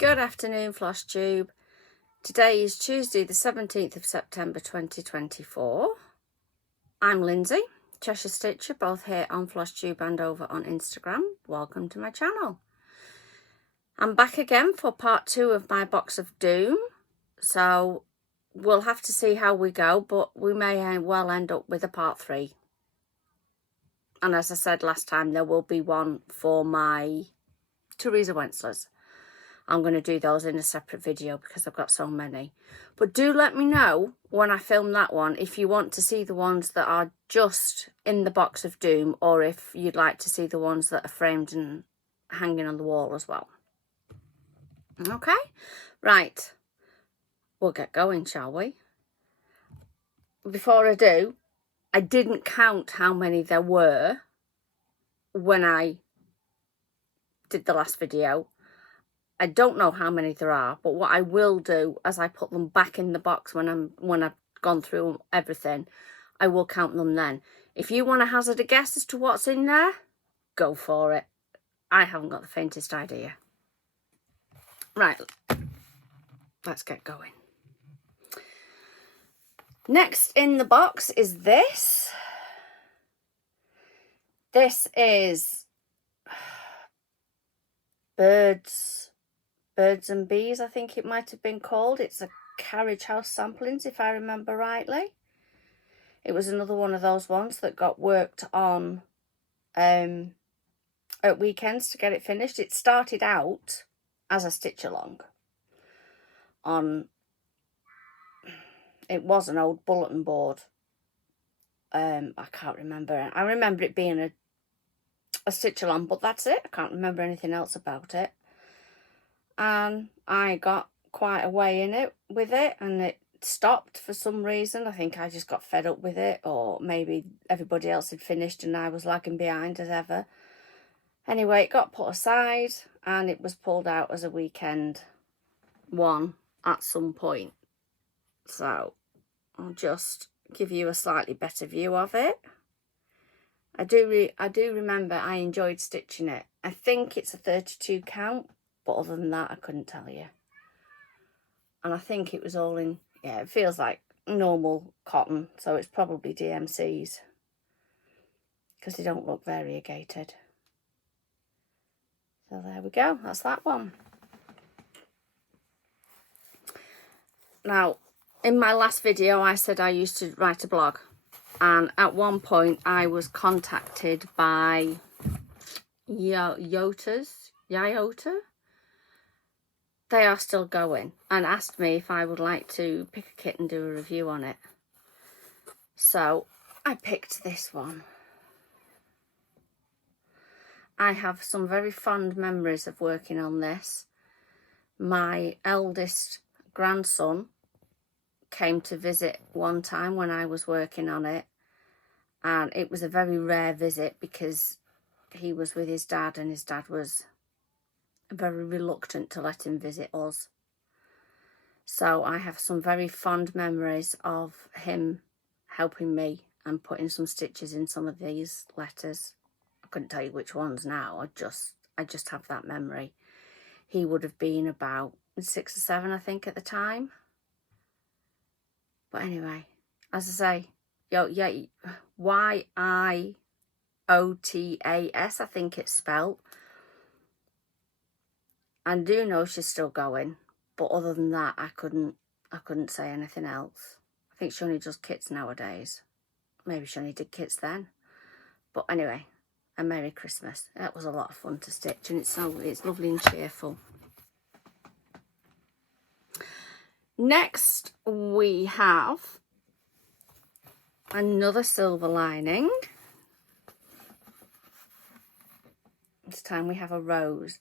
Good afternoon, Flosstube. Today is Tuesday the 17th of September 2024. I'm Lindsay, Cheshire Stitcher, both here on Flosstube and over on Instagram. Welcome to my channel. I'm back again for part 2 of my box of doom. So we'll have to see how we go, but we may well end up with a part 3. And as I said last time, there will be one for my Teresa Wentzlers. I'm going to do those in a separate video because I've got so many. But do let me know when I film that one if you want to see the ones that are just in the box of doom, or if you'd like to see the ones that are framed and hanging on the wall as well. Okay, right. We'll get going, shall we? Before I do, I didn't count how many there were when I did the last video. I don't know how many there are, but what I will do as I put them back in the box when I've gone through everything, I will count them then. If you want to hazard a guess as to what's in there, go for it. I haven't got the faintest idea. Right, let's get going. Next in the box is this. This is Birds and Bees, I think it might have been called. It's a Carriage House samplings, if I remember rightly. It was another one of those ones that got worked on at weekends to get it finished. It started out as a stitch along on, it was an old bulletin board. I can't remember. I remember it being a stitch along, but that's it. I can't remember anything else about it. And I got quite a way in it with it, and it stopped for some reason. I think I just got fed up with it, or maybe everybody else had finished and I was lagging behind as ever. Anyway, it got put aside and it was pulled out as a weekend one at some point. So I'll just give you a slightly better view of it. I do remember I enjoyed stitching it. I think it's a 32 count. But other than that, I couldn't tell you. And I think it was all in, yeah, it feels like normal cotton. So it's probably DMCs. Because they don't look variegated. So there we go. That's that one. Now, in my last video, I said I used to write a blog. And at one point, I was contacted by Yota. They are still going, and asked me if I would like to pick a kit and do a review on it. So I picked this one. I have some very fond memories of working on this. My eldest grandson came to visit one time when I was working on it, and it was a very rare visit because he was with his dad, and his dad was very reluctant to let him visit us. So I have some very fond memories of him helping me and putting some stitches in some of these letters. I couldn't tell you which ones now. I just have that memory. He would have been about 6 or 7, I think, at the time. But anyway, as I say, YIOTAS, I think it's spelt. I do know she's still going, but other than that, I couldn't say anything else. I think she only does kits nowadays. Maybe she only did kits then. But anyway, a Merry Christmas. That was a lot of fun to stitch, and it's lovely and cheerful. Next, we have another silver lining. This time we have a rose.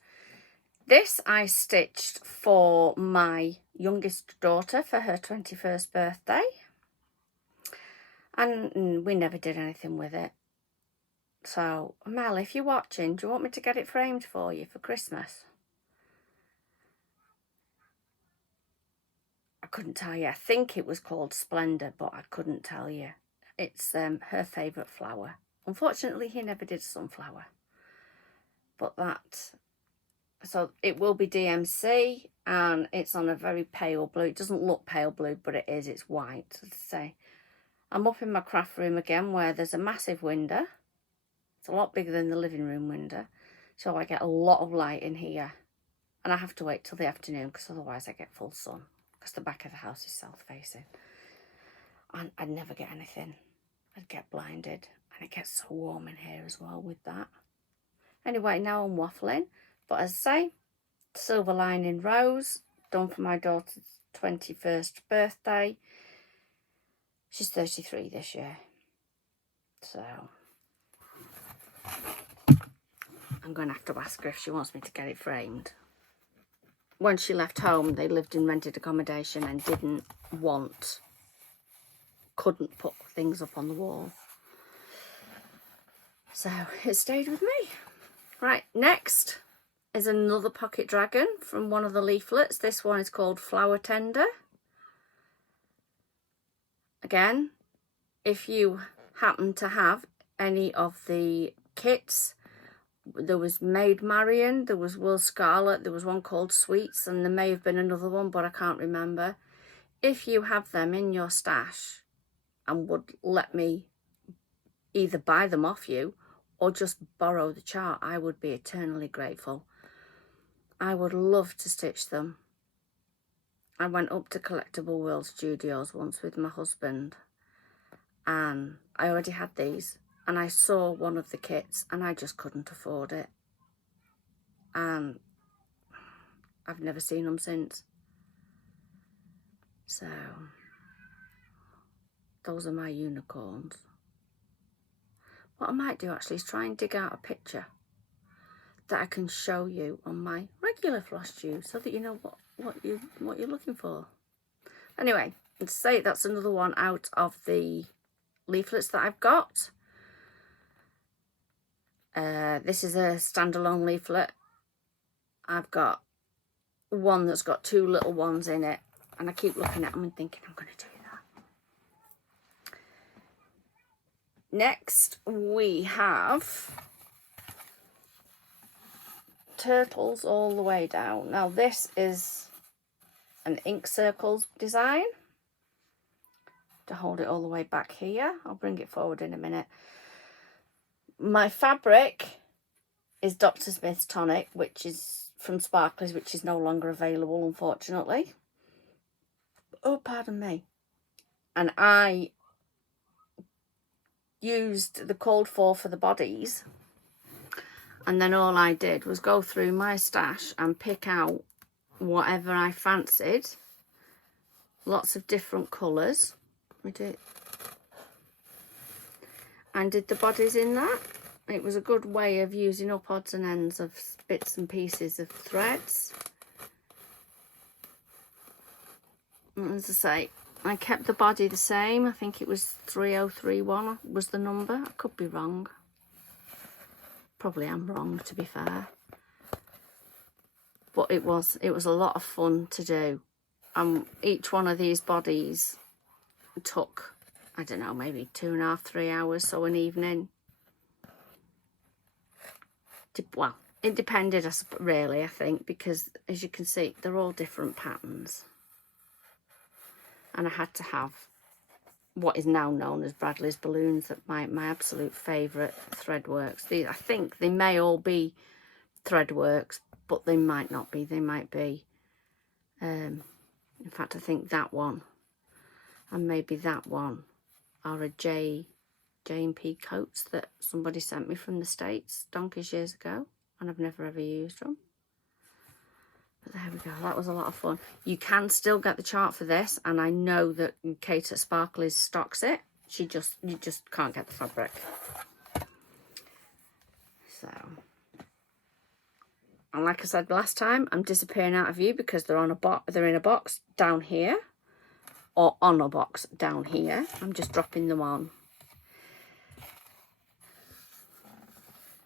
This I stitched for my youngest daughter for her 21st birthday. And we never did anything with it. So, Mel, if you're watching, do you want me to get it framed for you for Christmas? I couldn't tell you. I think it was called Splendor, but I couldn't tell you. It's her favourite flower. Unfortunately, he never did sunflower. But that So it will be DMC, and it's on a very pale blue. It doesn't look pale blue, but it is. It's white, as I say. I'm up in my craft room again, where there's a massive window. It's a lot bigger than the living room window, so I get a lot of light in here. And I have to wait till the afternoon, because otherwise I get full sun, because the back of the house is south-facing. And I'd never get anything. I'd get blinded. And it gets so warm in here as well with that. Anyway, now I'm waffling. But as I say, silver lining rose, done for my daughter's 21st birthday. She's 33 this year. So I'm going to have to ask her if she wants me to get it framed. When she left home, they lived in rented accommodation and couldn't put things up on the wall. So it stayed with me. Right, next is another pocket dragon from one of the leaflets. This one is called Flower Tender. Again, if you happen to have any of the kits, there was Maid Marian, there was Will Scarlet, there was one called Sweets, and there may have been another one, but I can't remember. If you have them in your stash and would let me either buy them off you or just borrow the chart, I would be eternally grateful. I would love to stitch them. I went up to Collectible World Studios once with my husband, and I already had these, and I saw one of the kits and I just couldn't afford it. And I've never seen them since. So those are my unicorns. What I might do actually is try and dig out a picture that I can show you on my regular Flosstube, so that you know what you're looking for. Anyway, to say that's another one out of the leaflets that I've got. This is a standalone leaflet. I've got one that's got two little ones in it, and I keep looking at them and thinking I'm going to do that. Next we have turtles all the way down. Now this is an ink circles design. To hold it all the way back here, I'll bring it forward in a minute. My fabric is Dr. Smith's Tonic, which is from Sparklies, which is no longer available, unfortunately. Oh, pardon me. And I used the called for the bodies, and then all I did was go through my stash and pick out whatever I fancied. Lots of different colours. We did. And did the bodies in that. It was a good way of using up odds and ends of bits and pieces of threads. And as I say, I kept the body the same. I think it was 3031 was the number. I could be wrong. Probably am wrong, to be fair. But it was a lot of fun to do. Each one of these bodies took, I don't know, maybe 2.5, 3 hours, so an evening. Well, it depended, really, I think, because as you can see, they're all different patterns. And I had to have what is now known as Bradley's balloons, that my absolute favourite thread works. These, I think they may all be thread works, but they might not be. They might be, in fact, I think that one and maybe that one are a J&P coats that somebody sent me from the States donkeys years ago, and I've never ever used them. But there we go, that was a lot of fun. You can still get the chart for this, and I know that Kate at Sparklies stocks it. You just can't get the fabric. So, and like I said last time, I'm disappearing out of view because they're in a box down here, or on a box down here. I'm just dropping them on.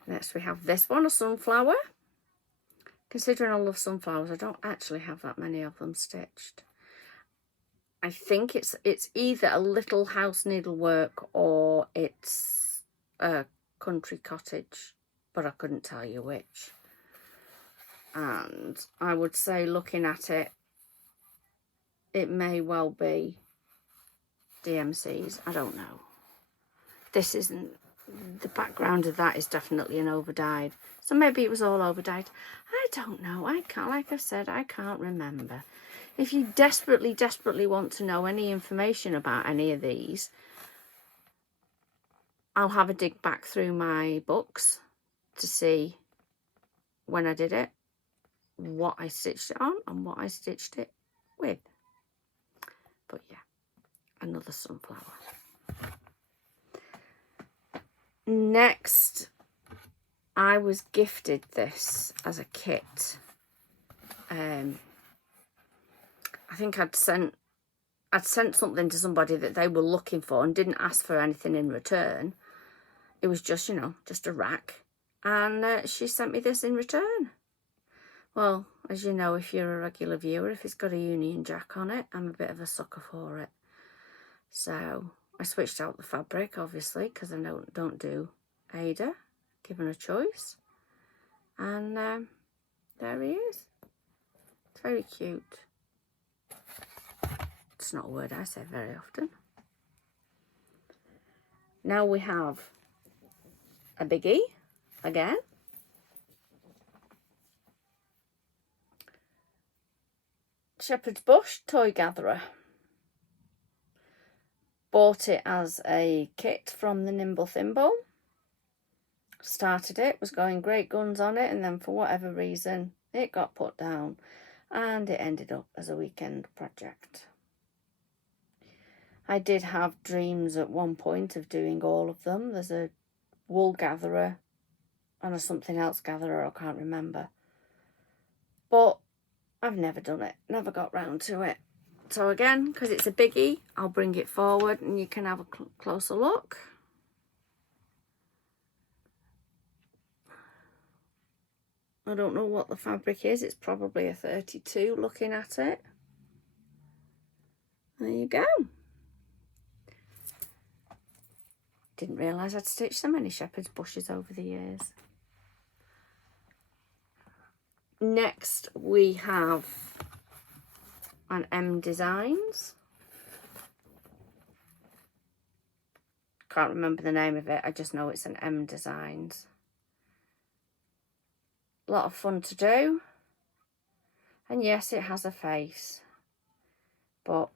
Next we have this one, a sunflower. Considering I love sunflowers, I don't actually have that many of them stitched. I think it's either a little house needlework or it's a country cottage, but I couldn't tell you which. and I would say, looking at it, it may well be DMC's. I don't know. This isn't, the background of that is definitely an overdyed. So maybe it was all overdyed. I don't know. I can't, like I said, I can't remember. If you desperately, desperately want to know any information about any of these, I'll have a dig back through my books to see when I did it, what I stitched it on, and what I stitched it with. But yeah, another sunflower. Next, I was gifted this as a kit. I think I'd sent something to somebody that they were looking for and didn't ask for anything in return. It was just, you know, just a rack. And she sent me this in return. Well, as you know, if you're a regular viewer, if it's got a Union Jack on it, I'm a bit of a sucker for it. So I switched out the fabric, obviously, because I don't do Ada, given a choice. And there he is. It's very cute. It's not a word I say very often. Now we have a biggie again. Shepherd's Bush Toy Gatherer. Bought it as a kit from the Nimble Thimble. Started it, was going great guns on it, and then for whatever reason it got put down and it ended up as a weekend project. I did have dreams at one point of doing all of them. There's a wool gatherer and a something else gatherer, I can't remember. But I've never done it, never got round to it. So again, because it's a biggie, I'll bring it forward and you can have a closer look. I don't know what the fabric is. It's probably a 32 looking at it. There you go. Didn't realise I'd stitched so many shepherd's bushes over the years. Next we have an M Designs. Can't remember the name of it, I just know it's an M Designs. A lot of fun to do. And yes, it has a face. But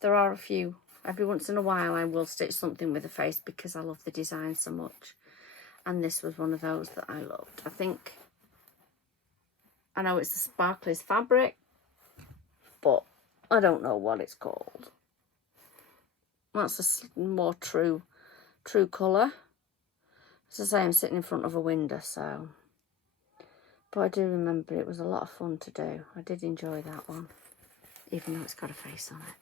there are a few. Every once in a while I will stitch something with a face because I love the design so much. And this was one of those that I loved. I know it's the Sparklies fabric, but I don't know what it's called. That's a more true colour. As I say, I'm sitting in front of a window, so. But I do remember it was a lot of fun to do. I did enjoy that one, even though it's got a face on it.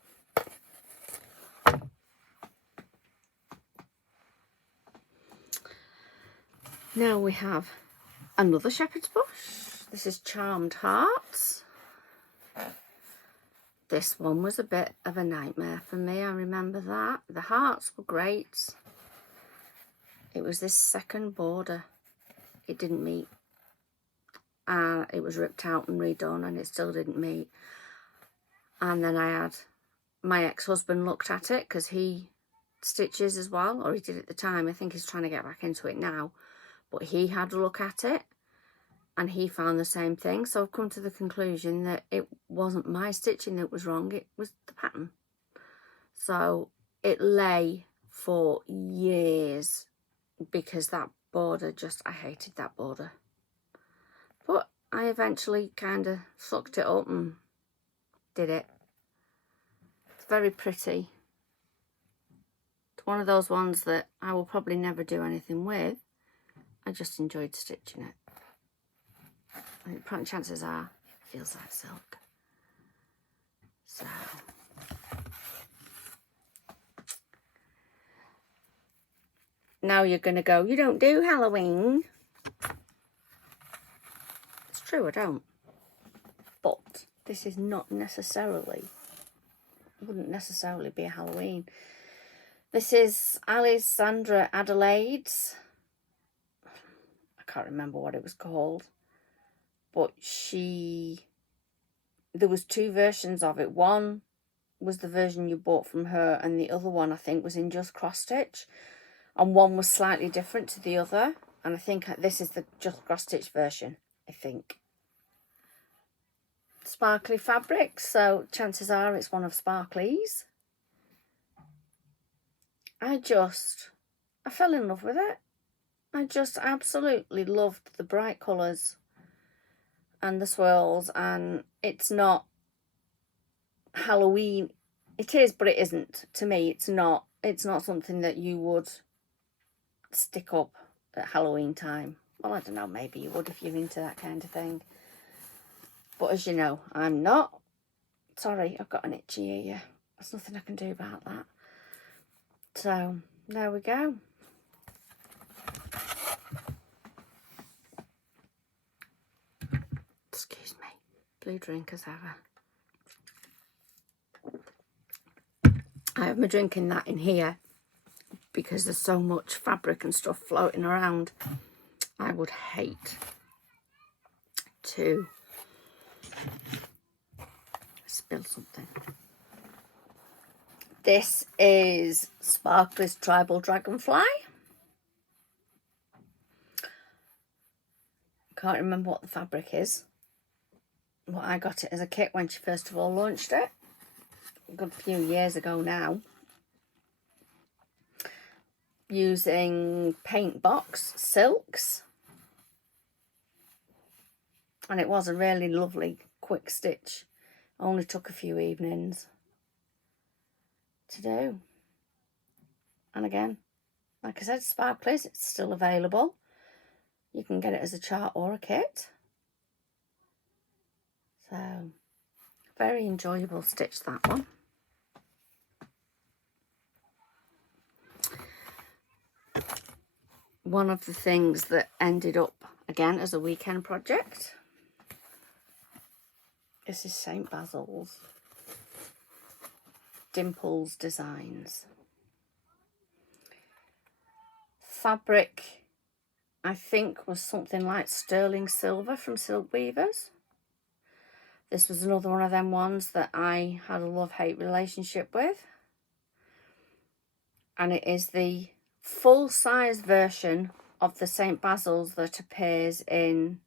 Now we have another shepherd's bush. This is Charmed Hearts. This one was a bit of a nightmare for me, I remember that. The hearts were great. It was this second border. It didn't meet. It was ripped out and redone and it still didn't meet. And then I had my ex-husband looked at it because he stitches as well, or he did at the time. I think he's trying to get back into it now. But he had a look at it and he found the same thing. So I've come to the conclusion that it wasn't my stitching that was wrong, it was the pattern. So it lay for years because that border I hated that border. But I eventually kind of sucked it up and did it. It's very pretty. It's one of those ones that I will probably never do anything with. I just enjoyed stitching it. And chances are it feels like silk. So now you're going to go, you don't do Halloween. It's true, I don't. But this is not necessarily, wouldn't necessarily be a Halloween. This is Alessandra Adelaide's. I can't remember what it was called. but there was 2 versions of it. One was the version you bought from her, and the other one I think was in just cross stitch, and one was slightly different to the other, and I think this is the just cross stitch version, I think. Sparkly fabric, so chances are it's one of Sparkly's. I fell in love with it. I just absolutely loved the bright colours and the swirls, and it's not Halloween. It is, but it isn't. To me, it's not something that you would stick up at Halloween time. Well, I don't know, maybe you would if you're into that kind of thing. But as you know, I'm not. Sorry, I've got an itchy ear. There's nothing I can do about that. So, there we go. Excuse me. Blue drink as ever. I have my drinking that in here because there's so much fabric and stuff floating around. I would hate to spill something. This is Sparkly's Tribal Dragonfly. Can't remember what the fabric is. But I got it as a kit when she first of all launched it. A good few years ago now. Using paint box silks. And it was a really lovely quick stitch. Only took a few evenings to do. And again, like I said, Sparkly's, it's still available. You can get it as a chart or a kit. So, very enjoyable stitch, that one. One of the things that ended up, again, as a weekend project. This is St. Basil's Dimples Designs. Fabric, I think, was something like sterling silver from Silk Weavers. This was another one of them ones that I had a love-hate relationship with. And it is the full-size version of the St. Basil's that appears in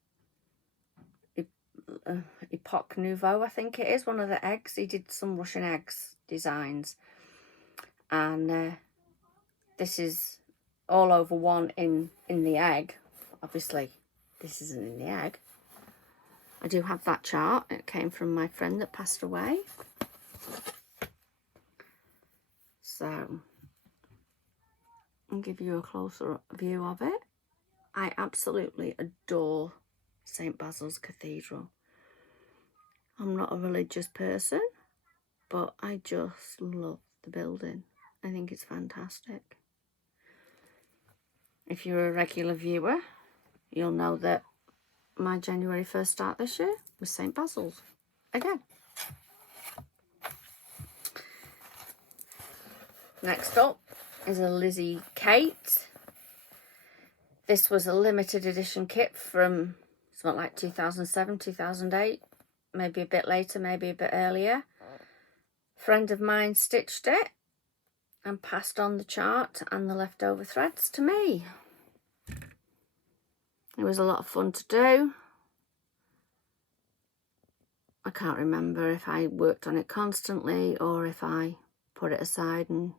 Epoque Nouveau, I think it is, one of the eggs. He did some Russian eggs designs. And this is all over one in the egg. Obviously, this isn't in the egg. I do have that chart. It came from my friend that passed away. So, I'll give you a closer view of it. I absolutely adore St. Basil's Cathedral. I'm not a religious person, but I just love the building. I think it's fantastic. If you're a regular viewer, you'll know that my January 1st start this year was St. Basil's again. Next up is a Lizzie Kate. This was a limited edition kit from something like 2007, 2008, maybe a bit later, maybe a bit earlier. Friend of mine stitched it and passed on the chart and the leftover threads to me. It was a lot of fun to do. I can't remember if I worked on it constantly or if I put it aside and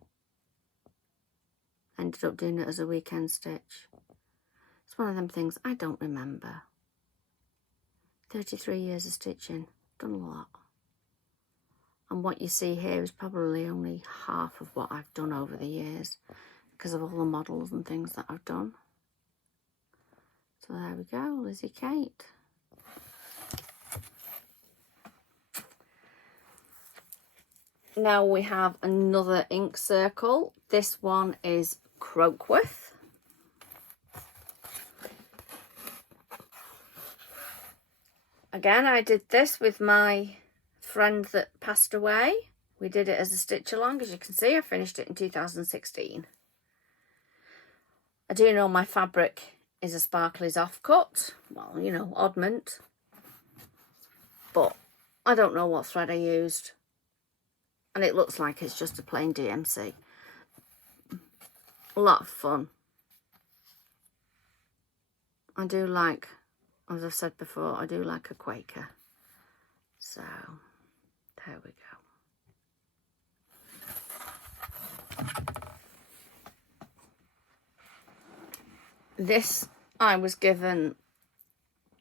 ended up doing it as a weekend stitch. It's one of them things I don't remember. 33 years of stitching, done a lot. And what you see here is probably only half of what I've done over the years because of all the models and things that I've done. So there we go, Lizzie Kate. Now we have another ink circle. This one is Croakworth. Again, I did this with my friend that passed away. We did it as a stitch along. As you can see, I finished it in 2016. I do know my fabric is a Sparkly's offcut. Well, you know, oddment. but I don't know what thread I used. And it looks like it's just a plain DMC. A lot of fun. I do like, as I've said before, I do like a Quaker. So, there we go. This I was given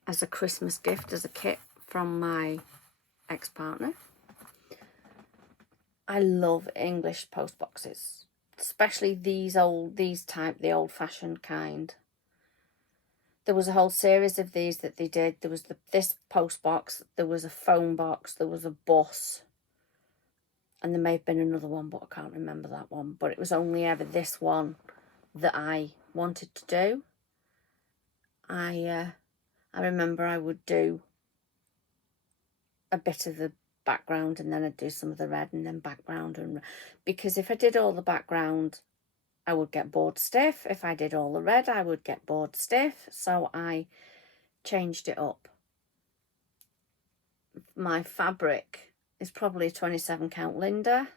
as a Christmas gift, as a kit from my ex-partner. I love English post boxes, especially these type, the old-fashioned kind. There was a whole series of these that they did. There was this post box, there was a phone box, there was a bus, and there may have been another one, but I can't remember that one. But it was only ever this one that I wanted to do. I remember I would do a bit of the background and then I'd do some of the red and then background, and because if I did all the background I would get bored stiff. If I did all the red I would get bored stiff, so I changed it up. My fabric is probably a 27 count Linda.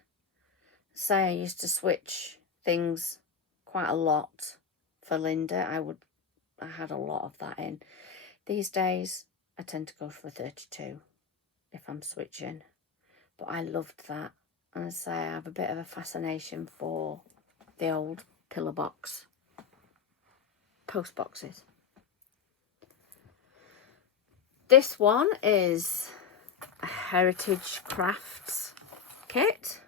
Say I used to switch things quite a lot for Linda. I had a lot of that in. These days I tend to go for a 32 if I'm switching, but I loved that. And I say I have a bit of a fascination for the old pillar box post boxes. This one is a Heritage Crafts kit.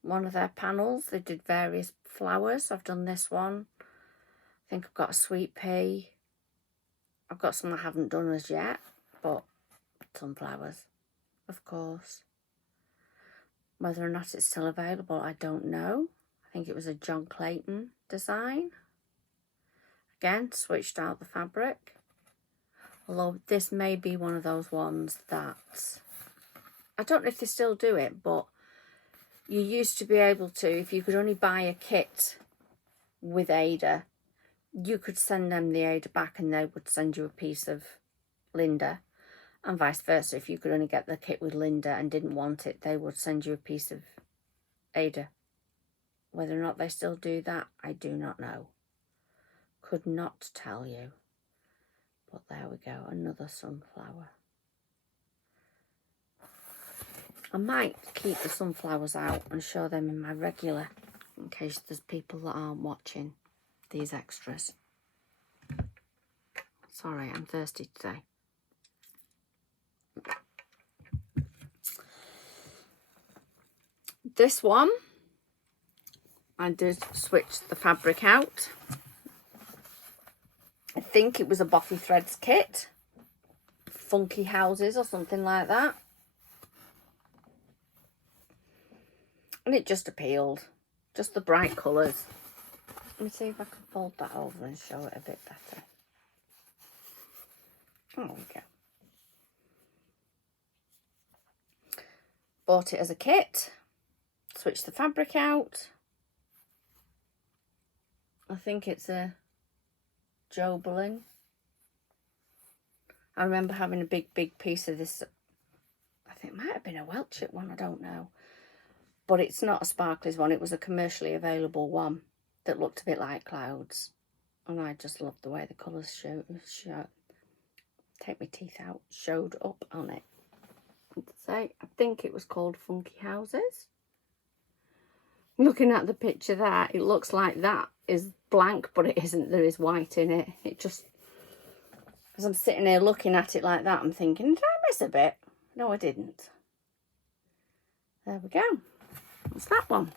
One of their panels, they did various flowers. I've done this one. I think I've got a sweet pea. I've got some I haven't done as yet, but sunflowers, of course. Whether or not it's still available, I don't know. I think it was a John Clayton design. Again, switched out the fabric. Although this may be one of those ones that, I don't know if they still do it, but you used to be able to, if you could only buy a kit with Ada, you could send them the Ada back and they would send you a piece of Linda, and vice versa. If you could only get the kit with Linda and didn't want it, they would send you a piece of Ada. Whether or not they still do that, I do not know. Could not tell you. But there we go, another sunflower. I might keep the sunflowers out and show them in my regular, in case there's people that aren't watching these extras. Sorry, I'm thirsty today. This one, I did switch the fabric out. I think it was a Boffy Threads kit. Funky Houses or something like that. And it just appealed. Just the bright colours. Let me see if I can fold that over and show it a bit better. There we go. Bought it as a kit. Switched the fabric out. I think it's a Jobelin. I remember having a big piece of this. I think it might have been a Welchit one, I don't know. But it's not a sparkles one. It was a commercially available one that looked a bit like clouds. And I just loved the way the colours take my teeth out, showed up on it. I think it was called Funky Houses. Looking at the picture there, it looks like that is blank, but it isn't. There is white in it. It just, as I'm sitting here looking at it like that, I'm thinking, did I miss a bit? No, I didn't. There we go. That's that one.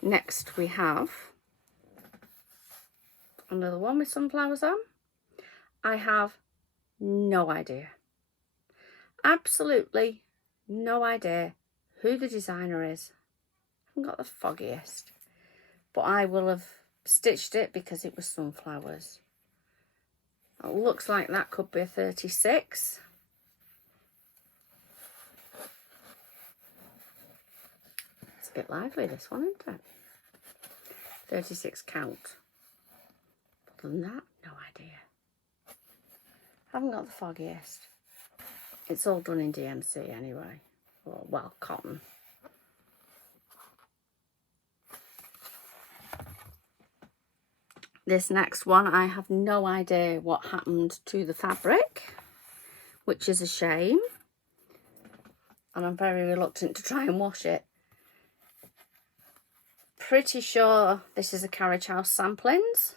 Next we have another one with sunflowers on. I have no idea. Absolutely no idea who the designer is. I haven't got the foggiest. But I will have stitched it because it was sunflowers. It looks like that could be a 36. It's a bit lively, this one, isn't it? 36 count. Other than that, no idea. Haven't got the foggiest. It's all done in DMC anyway. Well, cotton. This next one, I have no idea what happened to the fabric, which is a shame. And I'm very reluctant to try and wash it. Pretty sure this is a Carriage House samplings.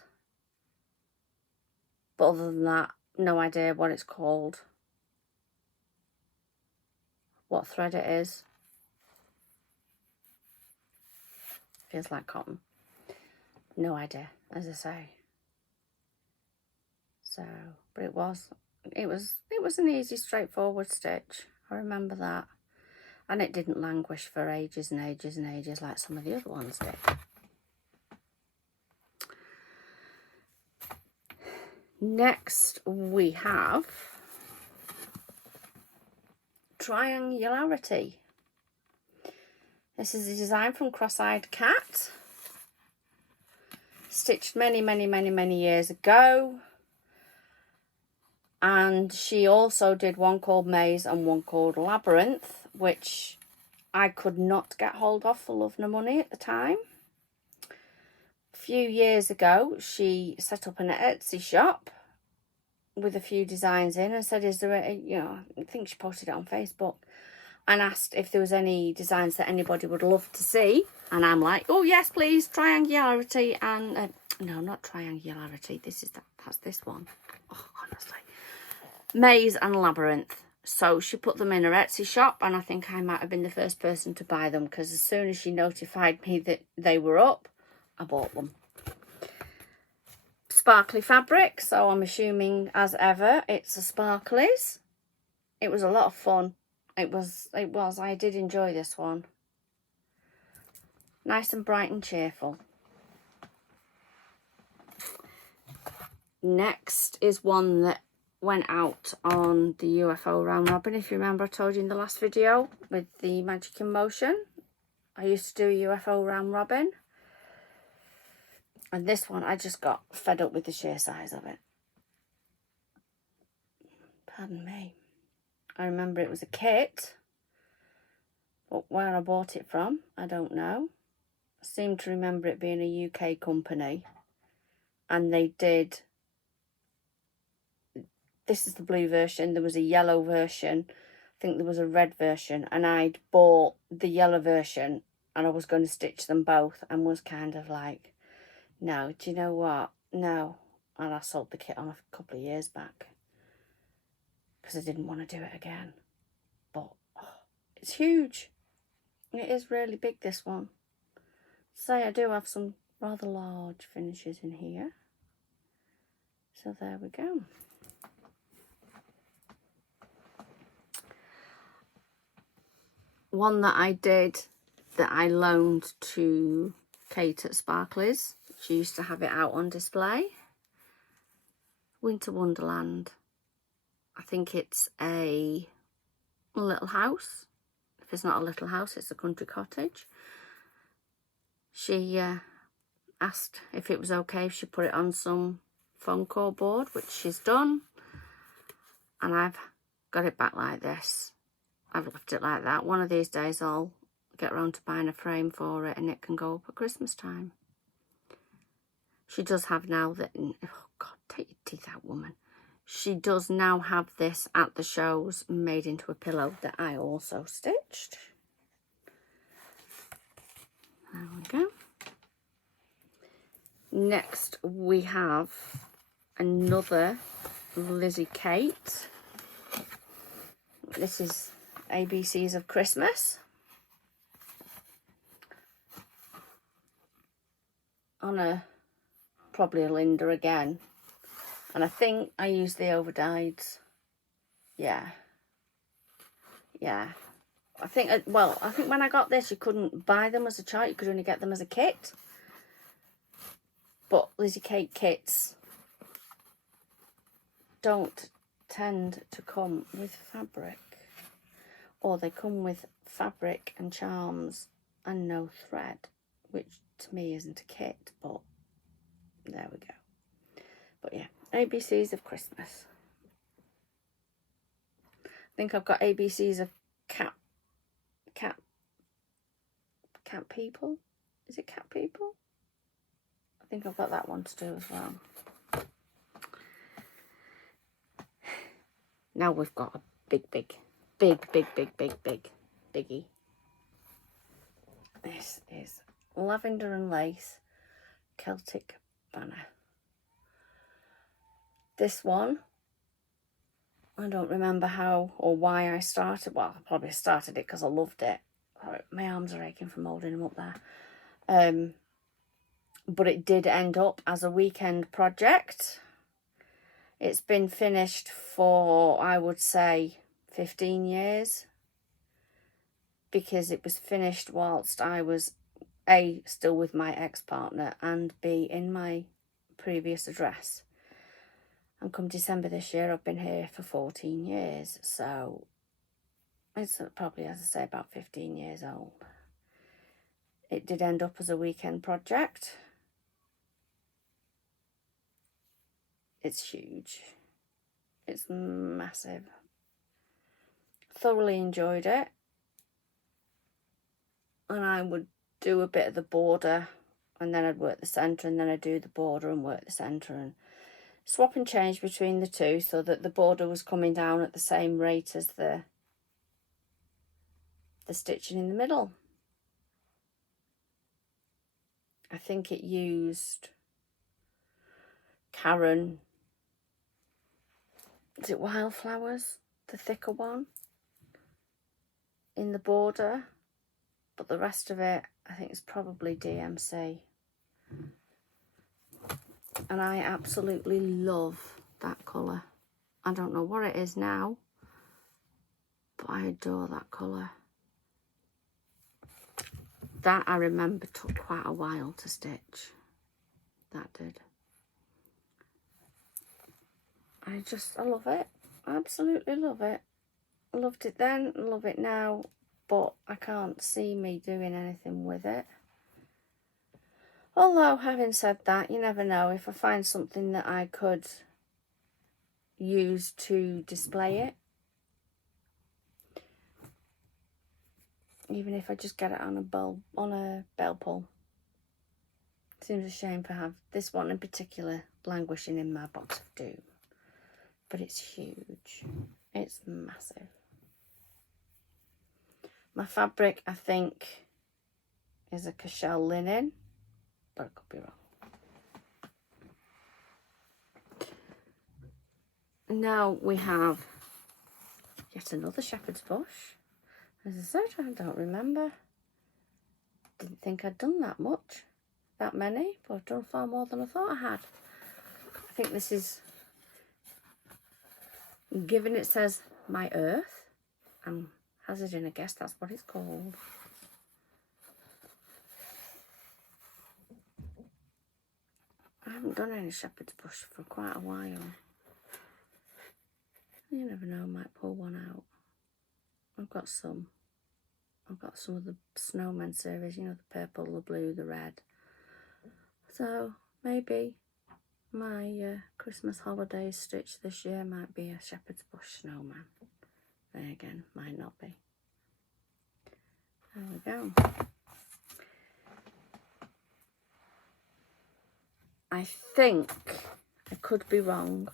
But other than that, no idea what it's called. What thread it is. Feels like cotton. No idea, as I say. So, but it was an easy, straightforward stitch. I remember that. And it didn't languish for ages and ages and ages like some of the other ones did. Next we have Triangularity. This is a design from Cross-Eyed Cat. Stitched many, many, many, many years ago. And she also did one called Maze and one called Labyrinth, which I could not get hold of for love nor money at the time. A few years ago, she set up an Etsy shop with a few designs in and said, is there I think she posted it on Facebook and asked if there was any designs that anybody would love to see. And I'm like, oh yes, please, Triangularity and, no, not Triangularity, that's this one. Oh, honestly. Maze and Labyrinth. So she put them in her Etsy shop, and I think I might have been the first person to buy them, because as soon as she notified me that they were up, I bought them. Sparkly fabric, so I'm assuming, as ever, it's a sparklies. It was a lot of fun. It was. I did enjoy this one. Nice and bright and cheerful. Next is one that went out on the UFO round robin. If you remember, I told you in the last video with the Magic in Motion, I used to do a UFO round robin, and this one I just got fed up with the sheer size of it. Pardon me. I remember it was a kit, but where I bought it from, I don't know. I seem to remember it being a UK company, and they did. This is the blue version. There was a yellow version. I think there was a red version. And I'd bought the yellow version and I was going to stitch them both and was kind of like, no, do you know what? No. And I sold the kit on a couple of years back because I didn't want to do it again. But it's huge. It is really big, this one. So I do have some rather large finishes in here. So there we go. One that I did that I loaned to Kate at Sparklies. She used to have it out on display. Winter Wonderland. I think it's a little house. If it's not a little house, it's a country cottage. She asked if it was okay if she put it on some foam core board, which she's done. And I've got it back like this. I've left it like that. One of these days I'll get around to buying a frame for it and it can go up at Christmas time. She does have now that... Oh God, take your teeth out, woman. She does now have this at the shows made into a pillow that I also stitched. There we go. Next we have another Lizzie Kate. This is ABCs of Christmas. On probably a Linda again. And I think I used the overdyeds. Yeah. I think when I got this, you couldn't buy them as a chart. You could only get them as a kit. But Lizzie Kate kits don't tend to come with fabric. Or they come with fabric and charms and no thread, which to me isn't a kit, but there we go. But yeah, ABCs of Christmas. I think I've got ABCs of cat people. Is it cat people? I think I've got that one to do as well. Now we've got a biggie. This is Lavender and Lace Celtic Banner. This one, I don't remember how or why I started. Well, I probably started it because I loved it. My arms are aching from holding them up there. But it did end up as a weekend project. It's been finished for, I would say, 15 years. Because it was finished whilst I was A, still with my ex-partner, and B, in my previous address. And come December this year, I've been here for 14 years. So it's probably, as I say, about 15 years old. It did end up as a weekend project. It's huge. It's massive. Thoroughly enjoyed it. And I would do a bit of the border, and then I'd work the centre, and then I'd do the border and work the centre, and swap and change between the two so that the border was coming down at the same rate as the stitching in the middle. I think it used Karen, is it Wildflowers, the thicker one, in the border. But the rest of it, I think it's probably DMC. And I absolutely love that colour. I don't know what it is now, but I adore that colour. That, I remember, took quite a while to stitch. That did. I love it. I absolutely love it. I loved it then, I love it now. But I can't see me doing anything with it. Although, having said that, you never know. If I find something that I could use to display it, even if I just get it on a bell pull. Seems a shame to have this one in particular languishing in my box of doom. But it's huge. It's massive. My fabric, I think, is a Cashel linen, but I could be wrong. Now we have yet another shepherd's bush. As I said, I don't remember. Didn't think I'd done that many, but I've done far more than I thought I had. I think this is, given it says My Earth, I'm hazarding a guess that's what it's called. I haven't done any shepherd's bush for quite a while. You never know, I might pull one out. I've got some of the snowman series, you know, the purple, the blue, the red. So maybe my Christmas holidays stitch this year might be a shepherd's bush snowman. There again, might not be. There we go. I think, I could be wrong,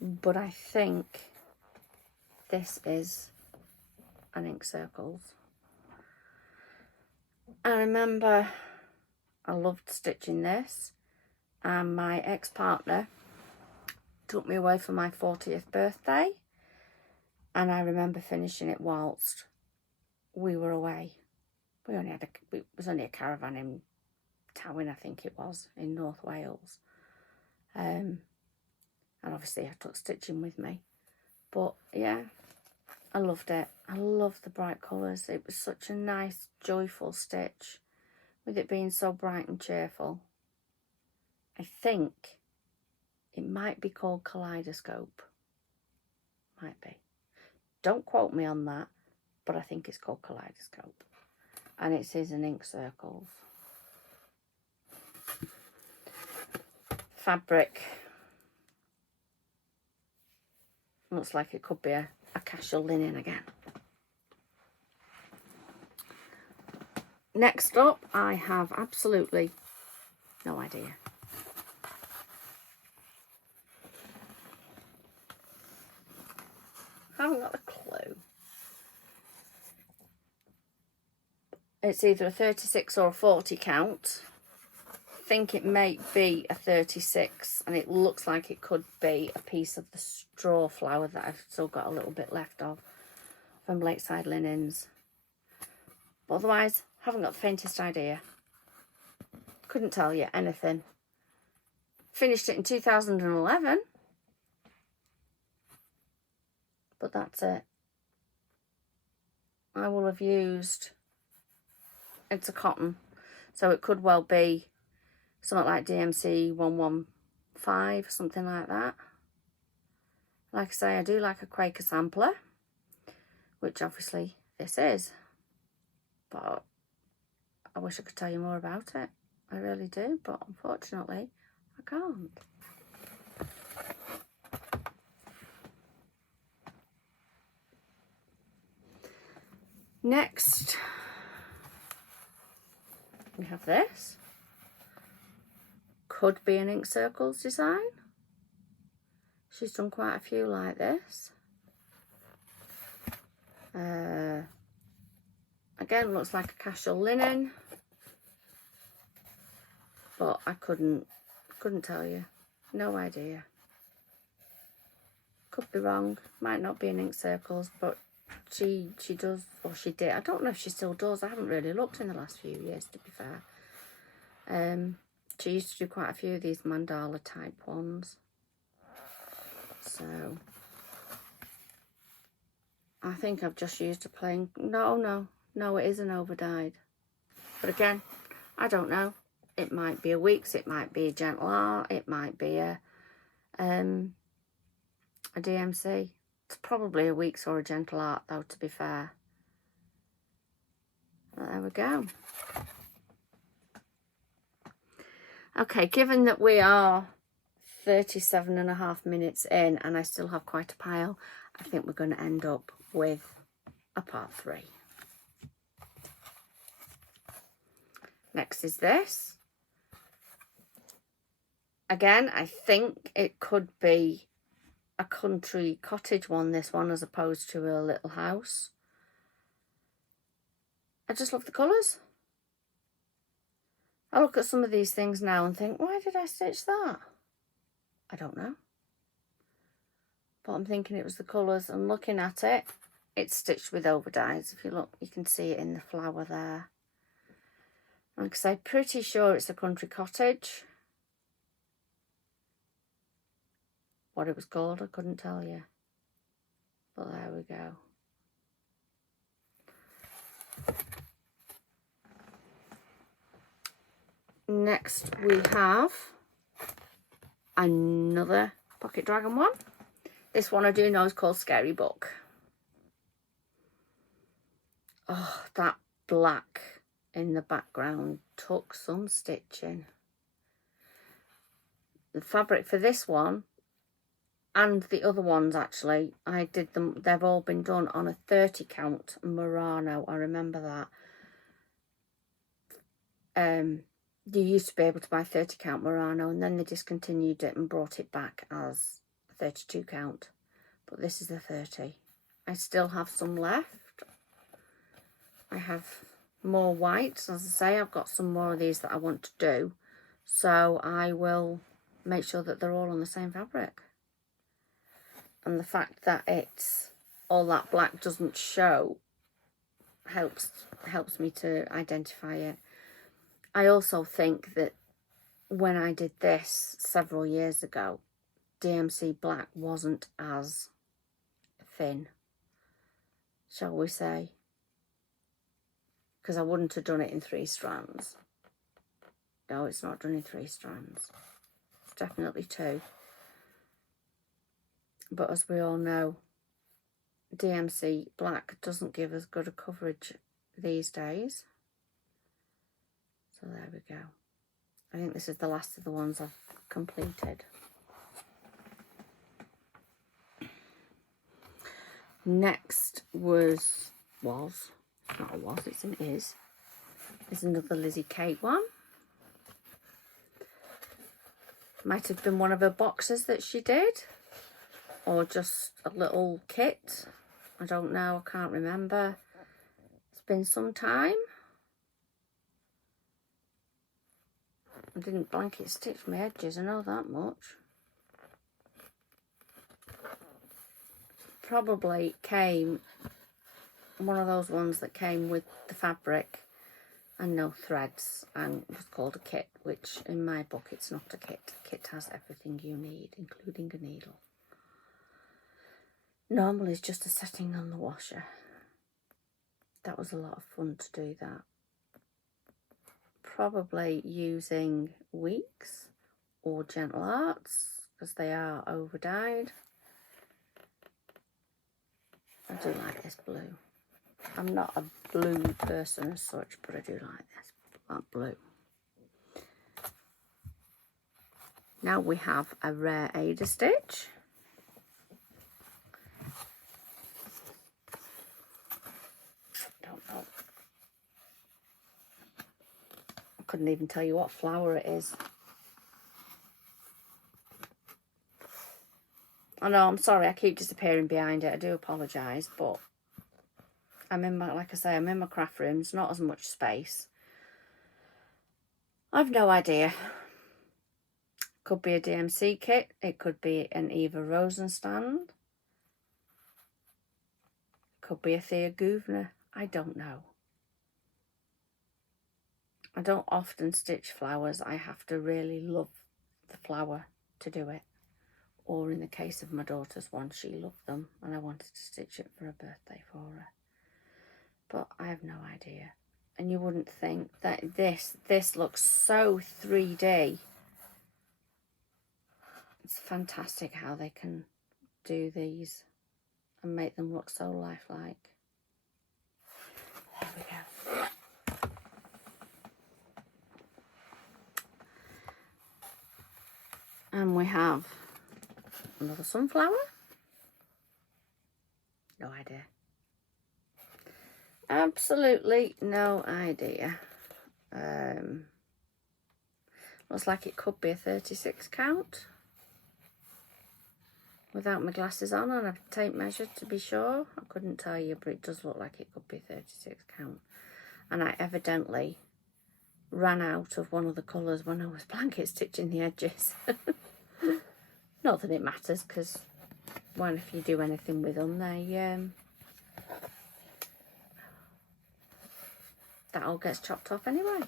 but I think this is an ink circles. I remember I loved stitching this, and my ex-partner took me away for my 40th birthday, and I remember finishing it whilst we were away. It was only a caravan in Towyn, I think it was, in North Wales. And obviously I took stitching with me. But yeah, I loved it. I loved the bright colours. It was such a nice, joyful stitch, with it being so bright and cheerful. I think it might be called Kaleidoscope. Might be. Don't quote me on that, but I think it's called Kaleidoscope. And it is an ink circles. fabric looks like it could be a casual linen again. Next up, I have absolutely no idea. I haven't got a clue. It's either a 36 or a 40 count. I think it may be a 36, and it looks like it could be a piece of the straw flower that I've still got a little bit left of from Lakeside Linens. But otherwise, haven't got the faintest idea. Couldn't tell you anything. Finished it in 2011. But that's it. I will have used, it's a cotton, so it could well be something like DMC 115, something like that. Like I say, I do like a Quaker sampler, which obviously this is. But I wish I could tell you more about it. I really do, but unfortunately, I can't. Next, we have this. Could be an Ink Circles design. She's done quite a few like this. Again, looks like a casual linen, but I couldn't tell you. No idea. Could be wrong. Might not be an Ink Circles, but she does, or she did. I don't know if she still does. I haven't really looked in the last few years, to be fair. She used to do quite a few of these mandala type ones. So I think I've just used a plain. No, it isn't overdyed. But again, I don't know. It might be a Weeks, it might be a Gentle Art, it might be a DMC. It's probably a Weeks or a Gentle Art though, to be fair. But there we go. Okay, given that we are 37.5 minutes in and I still have quite a pile, I think we're going to end up with a part 3. Next is this. Again, I think it could be a country cottage one, this one, as opposed to a little house. I just love the colours. I look at some of these things now and think, why did I stitch that? I don't know. But I'm thinking it was the colours, and looking at it, it's stitched with overdyes. If you look, you can see it in the flower there. Like I say, pretty sure it's a country cottage. What it was called, I couldn't tell you. But there we go. Next we have another Pocket Dragon one. This one I do know is called Scary Book. Oh, that black in the background took some stitching. The fabric for this one and the other ones, actually, I did them, they've all been done on a 30 count Murano. I remember that. You used to be able to buy 30 count Murano, and then they discontinued it and brought it back as 32 count. But this is a 30. I still have some left. I have more whites. As I say, I've got some more of these that I want to do. So I will make sure that they're all on the same fabric. And the fact that it's all that black doesn't show helps me to identify it. I also think that when I did this several years ago, DMC black wasn't as thin, shall we say, because I wouldn't have done it in 3 strands. No, it's not done in 3 strands. It's definitely 2. But as we all know, DMC black doesn't give as good a coverage these days. So there we go. I think this is the last of the ones I've completed. Next was, it's not a was, it's an is another Lizzie Kate one. Might have been one of her boxes that she did, or just a little kit. I don't know, I can't remember. It's been some time. I didn't blanket stitch my edges, I know that much. Probably came, one of those ones that came with the fabric and no threads, and was called a kit, which in my book it's not a kit. A kit has everything you need, including a needle. Normally it's just a setting on the washer. That was a lot of fun to do that. Probably using Weeks or Gentle Arts, because they are over dyed. I do like this blue. I'm not a blue person as such, but I do like that blue. Now we have a rare Ada stitch. Don't know. I couldn't even tell you what flower it is. I know, I'm sorry, I keep disappearing behind it. I do apologise, but I'm in my, like I say, I'm in my craft room. It's not as much space. I've no idea. Could be a DMC kit. It could be an Eva Rosenstand. Could be a Thea Guvner. I don't know. I don't often stitch flowers. I have to really love the flower to do it. Or in the case of my daughter's one, she loved them and I wanted to stitch it for a birthday for her. But I have no idea. And you wouldn't think that this looks so 3D. It's fantastic how they can do these and make them look so lifelike. There we go. And we have another sunflower. No idea. Absolutely no idea. Looks like it could be a 36 count. Without my glasses on and a tape measure to be sure. I couldn't tell you, but it does look like it could be 36 count. And I evidently ran out of one of the colours when I was blanket stitching the edges. Not that it matters, because well, if you do anything with them, they that all gets chopped off anyway.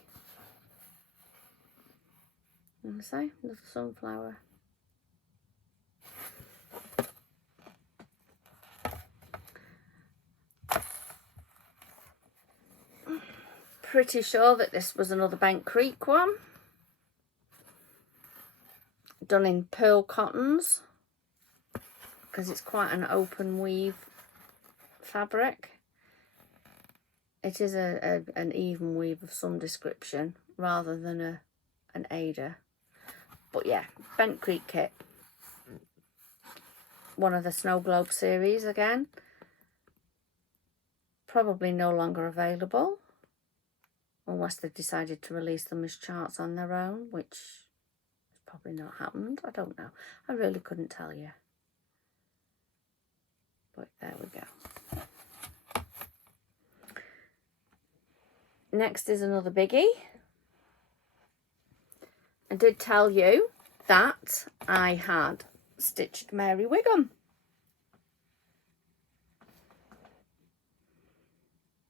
Let me say, another sunflower. Pretty sure that this was another Bent Creek one. Done in pearl cottons, because it's quite an open weave fabric. It is an even weave of some description rather than an Ada. But yeah, Bent Creek kit. One of the Snow Globe series again. Probably no longer available. Unless they've decided to release them as charts on their own, which has probably not happened. I don't know. I really couldn't tell you. But there we go. Next is another biggie. I did tell you that I had stitched Mary Wiggum.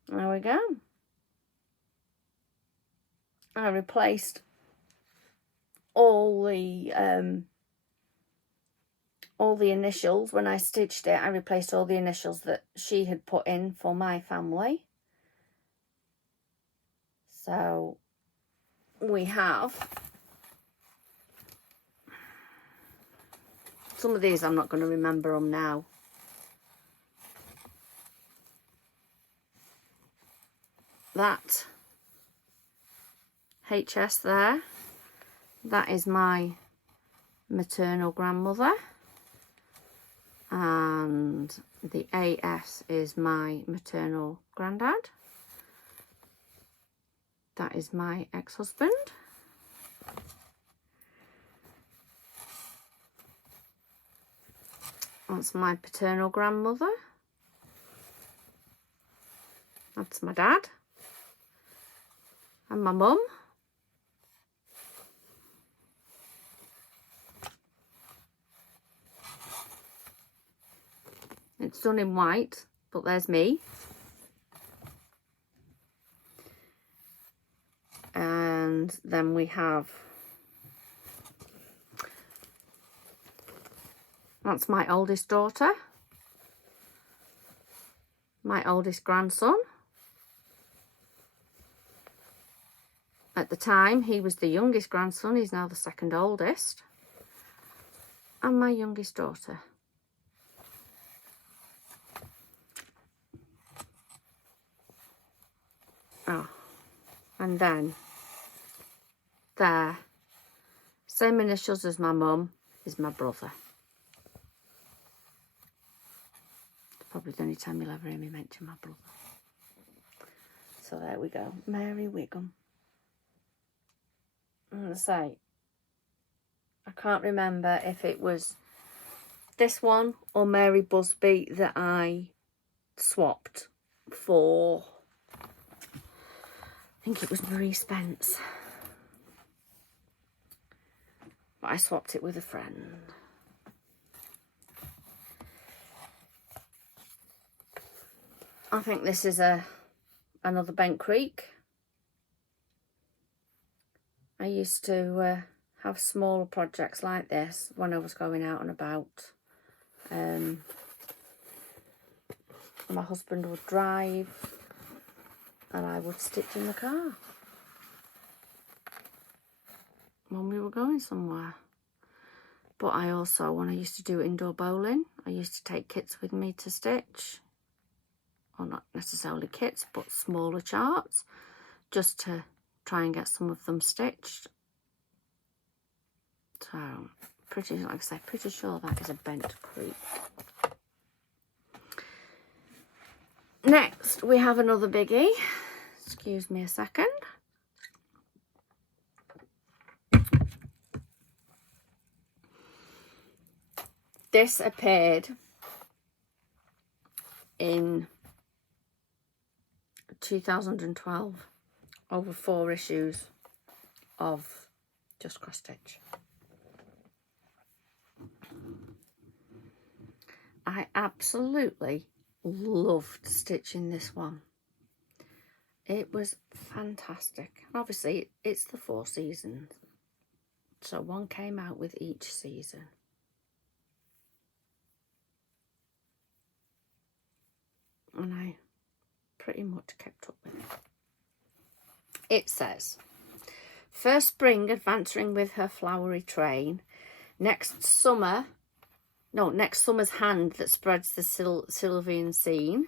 There we go. I replaced all the initials when I stitched it. I replaced all the initials that she had put in for my family. So we have some of these. I'm not going to remember them now. That HS there, that is my maternal grandmother, and the AS is my maternal granddad. That is my ex-husband. That's my paternal grandmother. That's my dad. And my mum. It's done in white, but there's me. And then we have, that's my oldest daughter, my oldest grandson. At the time, he was the youngest grandson. He's now the second oldest. And my youngest daughter. Oh, and then there, same initials as my mum, is my brother. It's probably the only time you'll ever hear me mention my brother. So there we go, Mary Wiggum. I'm going to say, I can't remember if it was this one or Mary Busby that I swapped for. I think it was Marie Spence. But I swapped it with a friend. I think this is another Bent Creek. I used to have smaller projects like this when I was going out and about. My husband would drive and I would stitch in the car when we were going somewhere. But I also, when I used to do indoor bowling, I used to take kits with me to stitch. Well, not necessarily kits, but smaller charts, just to try and get some of them stitched. So, pretty, like I say, pretty sure that is a Bent Creek. Next, we have another biggie. Excuse me a second. This appeared in 2012, over 4 issues of Just Cross Stitch. I absolutely loved stitching this one. It was fantastic. Obviously, it's the 4 seasons, so one came out with each season. And I pretty much kept up with it. It says, first spring advancing with her flowery train, next summer's hand that spreads the Sylvian scene,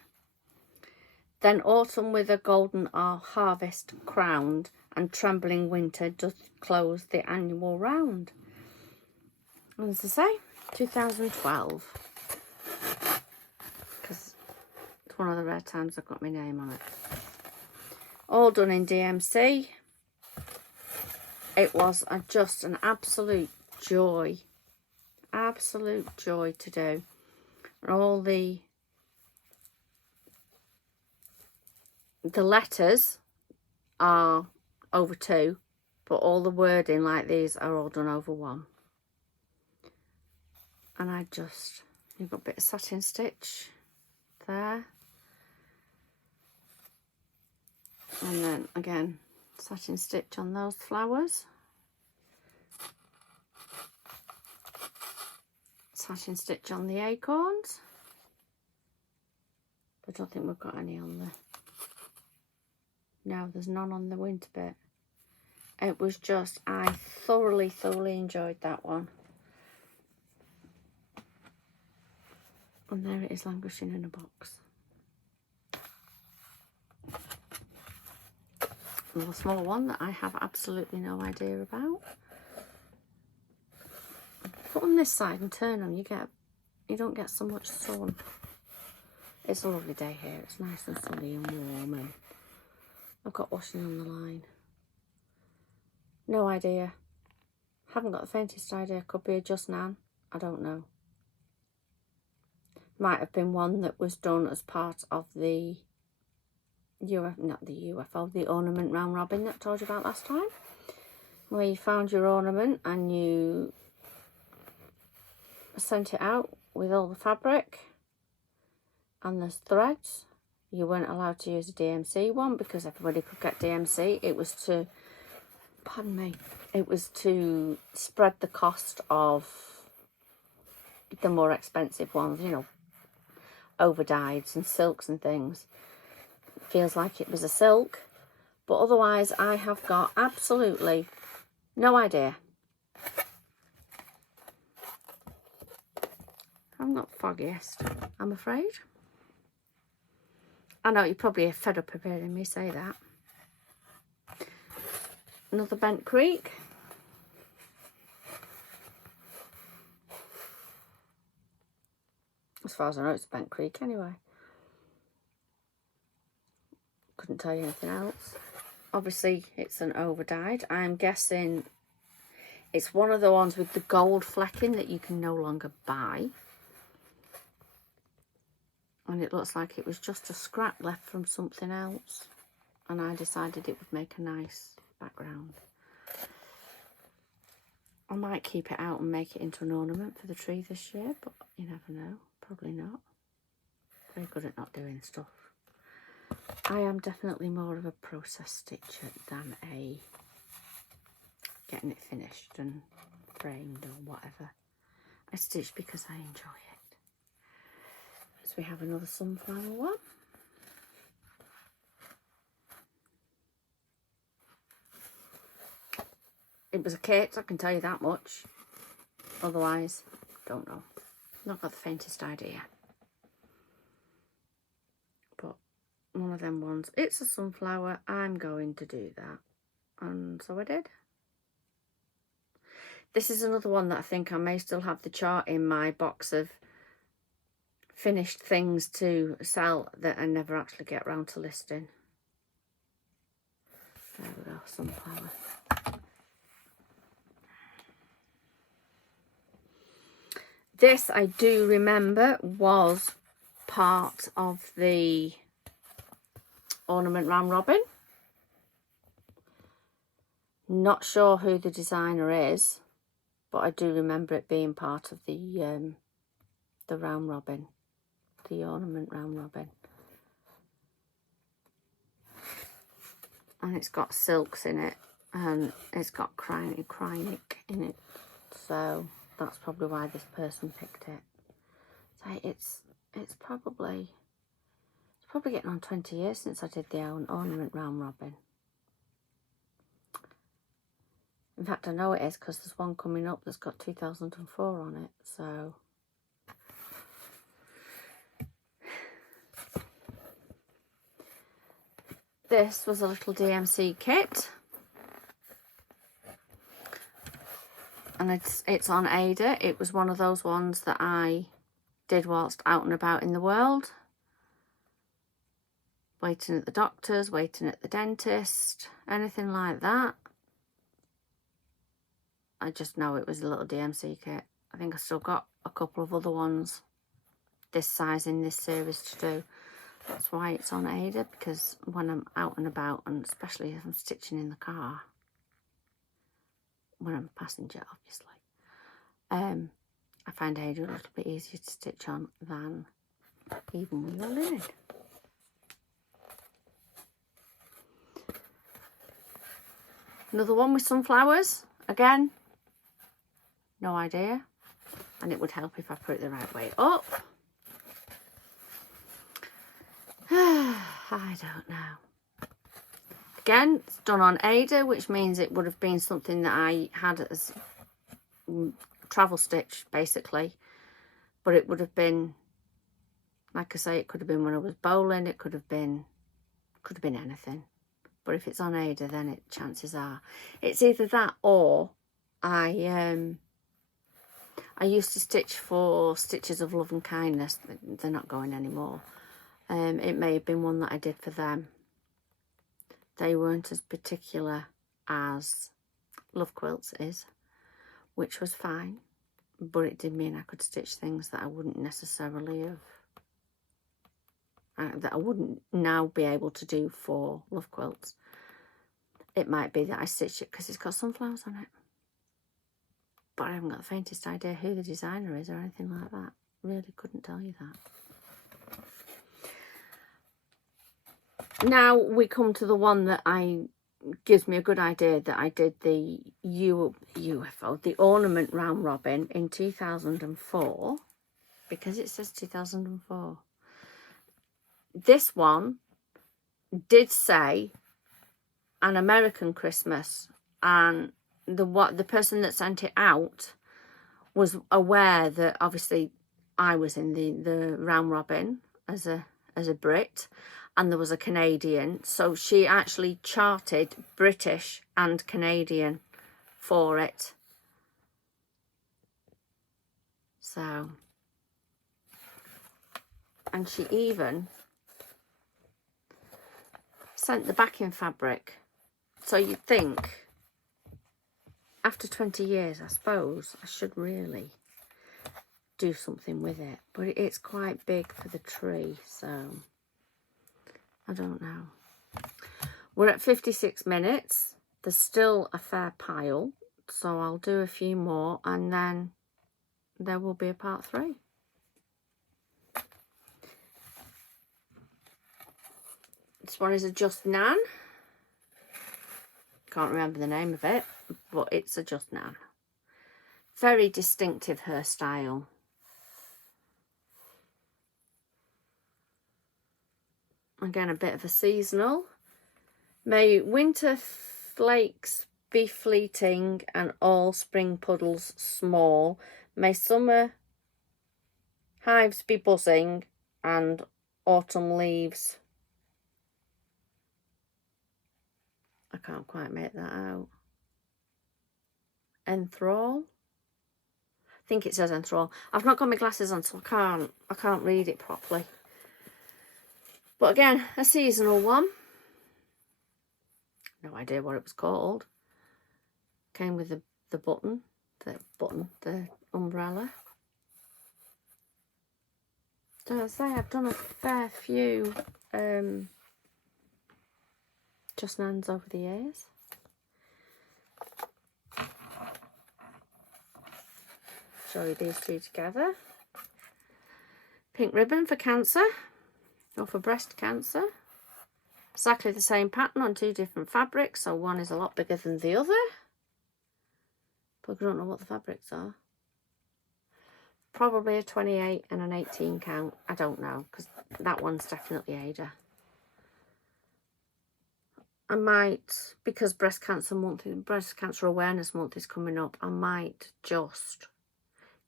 then autumn with a golden harvest crowned, and trembling winter doth close the annual round. And as I say, 2012, because it's one of the rare times I've got my name on it. All done in DMC. It was just an absolute joy to do. And all the letters are over 2, but all the wording like these are all done over 1. And you've got a bit of satin stitch there. And then again, satin stitch on those flowers. Satin stitch on the acorns. I don't think we've got any on the... No, there's none on the winter bit. It was just, I thoroughly enjoyed that one. And there it is, languishing in a box. Another small one that I have absolutely no idea about. them this side and turn them, you don't get so much sun. It's a lovely day here. It's nice and sunny and warm, and I've got washing on the line. No idea. Haven't got the faintest idea. Could be a just nan. I don't know. Might have been one that was done as part of the the ornament round robin that I told you about last time, where you found your ornament and you sent it out with all the fabric and the threads. You weren't allowed to use a DMC one because everybody could get DMC. It was to, pardon me, it was to spread the cost of the more expensive ones, you know, over-dyeds and silks and things. Feels like it was a silk, but otherwise I have got absolutely no idea. I'm not the foggiest, I'm afraid. I know you're probably fed up of hearing me say that. Another bent creek. As far as I know, it's a bent creek anyway. Couldn't tell you anything else. Obviously, it's an over-dyed. I'm guessing it's one of the ones with the gold flecking that you can no longer buy. And it looks like it was just a scrap left from something else. And I decided it would make a nice background. I might keep it out and make it into an ornament for the tree this year, but you never know. Probably not. Very good at not doing stuff. I am definitely more of a process stitcher than a getting it finished and framed or whatever. I stitch because I enjoy it. So we have another sunflower one. It was a kit, I can tell you that much. Otherwise, don't know. Not got the faintest idea. But one of them ones, it's a sunflower, I'm going to do that. And so I did. This is another one that I think I may still have the chart in my box of finished things to sell that I never actually get round to listing. There we go, sunflower. This I do remember was part of the ornament round robin. Not sure who the designer is, but I do remember it being part of the round robin, the ornament round robin. And it's got silks in it, and it's got krynic in it, so that's probably why this person picked it. So it's probably getting on 20 years since I did the ornament round robin. In fact, I know it is because there's one coming up that's got 2004 on it, so. This was a little DMC kit. And it's on Ada. It was one of those ones that I did whilst out and about in the world. Waiting at the doctor's, waiting at the dentist, anything like that. I just know it was a little DMC kit. I think I still got a couple of other ones this size in this series to do. That's why it's on Ada, because when I'm out and about, and especially if I'm stitching in the car, when I'm a passenger, obviously, I find Ada a little bit easier to stitch on than even with your linen. Another one with sunflowers, again, no idea, and it would help if I put it the right way up. I don't know. Again, it's done on Ada, which means it would have been something that I had as travel stitch, basically. But it would have been, like I say, it could have been when I was bowling. It could have been anything. But if it's on Ada, then chances are it's either that or I I used to stitch for Stitches of Love and Kindness. They're not going anymore. It may have been one that I did for them. They weren't as particular as Love Quilts is, which was fine, but it did mean I could stitch things that I wouldn't necessarily have, that I wouldn't now be able to do for Love Quilts. It might be that I stitched it because it's got sunflowers on it, but I haven't got the faintest idea who the designer is or anything like that. Really couldn't tell you that. Now we come to the one that gives me a good idea, that I did the UFO, the ornament round robin in 2004, because it says 2004. This one did say an American Christmas, and the person that sent it out was aware that obviously I was in the round robin as a Brit, and there was a Canadian, so she actually charted British and Canadian for it. So, and she even sent the backing fabric. So you'd think, after 20 years, I suppose, I should really do something with it. But it's quite big for the tree, so I don't know. We're at 56 minutes. There's still a fair pile, so I'll do a few more and then there will be a part 3. This one is a Just Nan. Can't remember the name of it, but it's a Just Nan. Very distinctive hairstyle. Again, a bit of a seasonal. May winter flakes be fleeting and all spring puddles small. May summer hives be buzzing and autumn leaves. I can't quite make that out. Enthrall. I think it says enthrall. I've not got my glasses on, so I can't read it properly. But again, a seasonal one. No idea what it was called. Came with the umbrella. So I say I've done a fair few Just Nans over the years. Show you these two together. Pink ribbon for cancer. Or for breast cancer. Exactly the same pattern on 2 different fabrics, so one is a lot bigger than the other. But I don't know what the fabrics are. Probably a 28 and an 18 count. I don't know, because that one's definitely Ada. I might, because Breast Cancer Awareness Month is coming up, I might just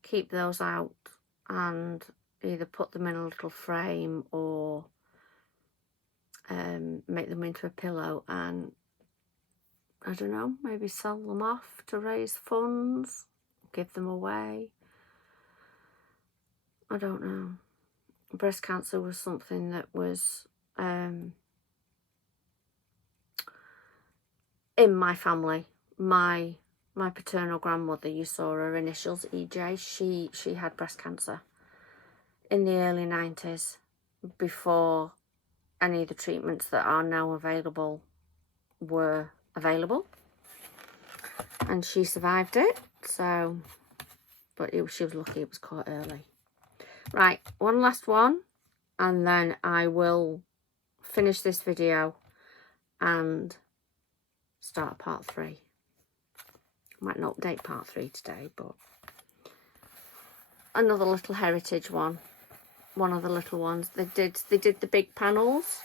keep those out and either put them in a little frame or make them into a pillow and, I don't know, maybe sell them off to raise funds, give them away. I don't know. Breast cancer was something that was in my family. My paternal grandmother, you saw her initials, EJ, she had breast cancer in the early 90s, before any of the treatments that are now available were available, and she survived it. So, but she was lucky it was caught early. Right, one last one, and then I will finish this video and start part 3. I might not update part 3 today, but another little heritage one. One of the little ones. They did the big panels.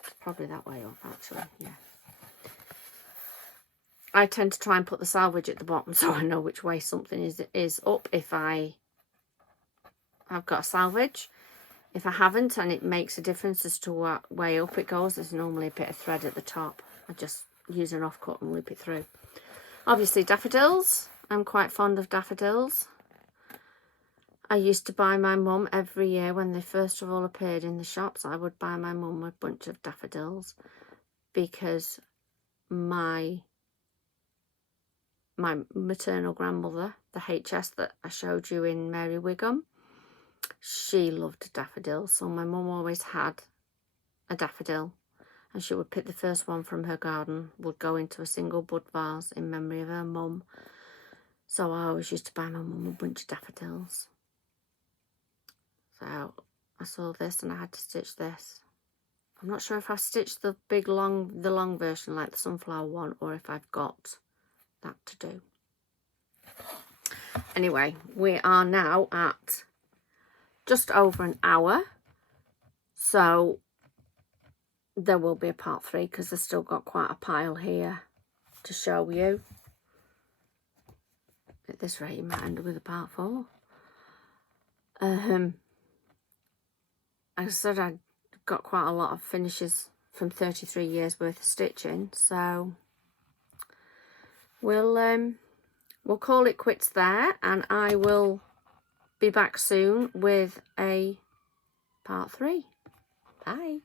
It's probably that way up, actually. Yeah. I tend to try and put the salvage at the bottom so I know which way something is up if I've got a salvage. If I haven't and it makes a difference as to what way up it goes, there's normally a bit of thread at the top. I just use an offcut and loop it through. Obviously daffodils. I'm quite fond of daffodils. I used to buy my mum every year when they first of all appeared in the shops. I would buy my mum a bunch of daffodils because my maternal grandmother, the HS that I showed you in Mary Wigham, she loved daffodils. So my mum always had a daffodil, and she would pick the first one from her garden, would go into a single bud vase in memory of her mum. So I always used to buy my mum a bunch of daffodils. So I saw this and I had to stitch this. I'm not sure if I've stitched the long version like the sunflower one, or if I've got that to do. Anyway, we are now at just over an hour. So there will be a part 3 because I've still got quite a pile here to show you. At this rate, you might end up with a part 4. I said I got quite a lot of finishes from 33 years worth of stitching, so we'll call it quits there, and I will be back soon with a part 3. Bye.